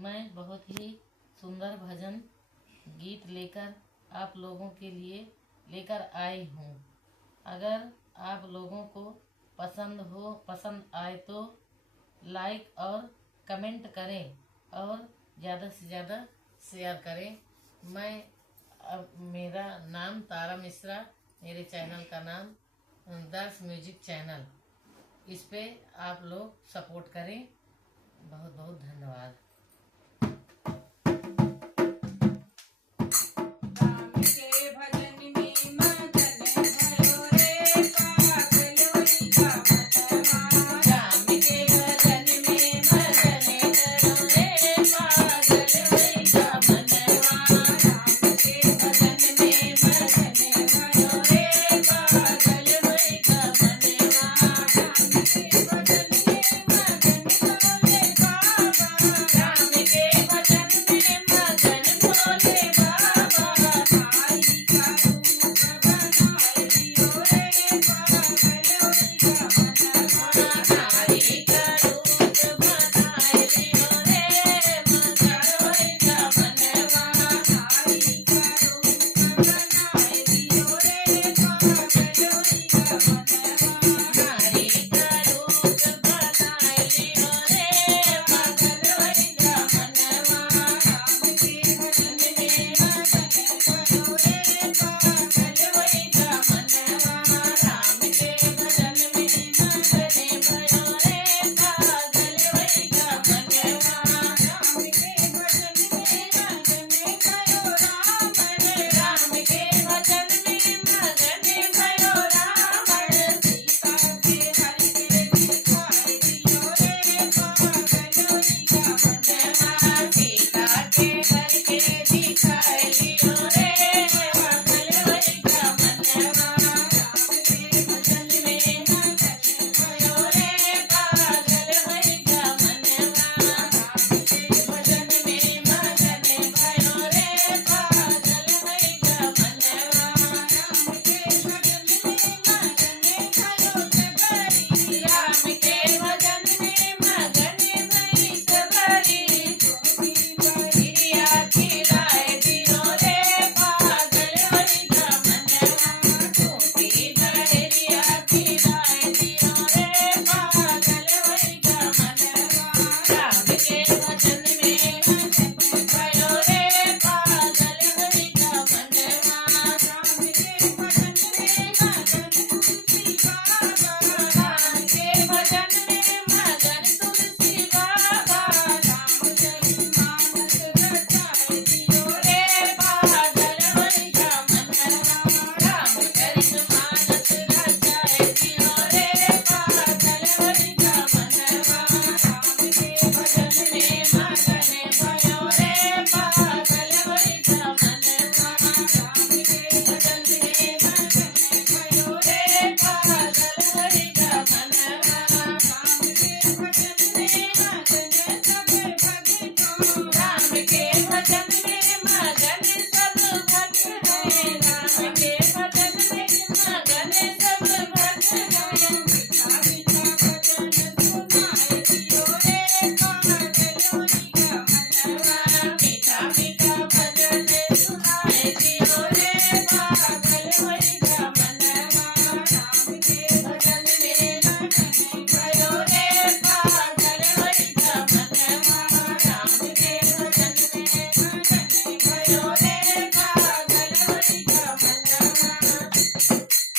मैं बहुत ही सुंदर भजन गीत लेकर आप लोगों के लिए लेकर आई हूँ। अगर आप लोगों को पसंद आए तो लाइक और कमेंट करें और ज़्यादा से ज़्यादा शेयर करें। मेरा नाम तारा मिश्रा, मेरे चैनल का नाम दर्श म्यूजिक चैनल। इस पे आप लोग सपोर्ट करें। बहुत बहुत धन्यवाद।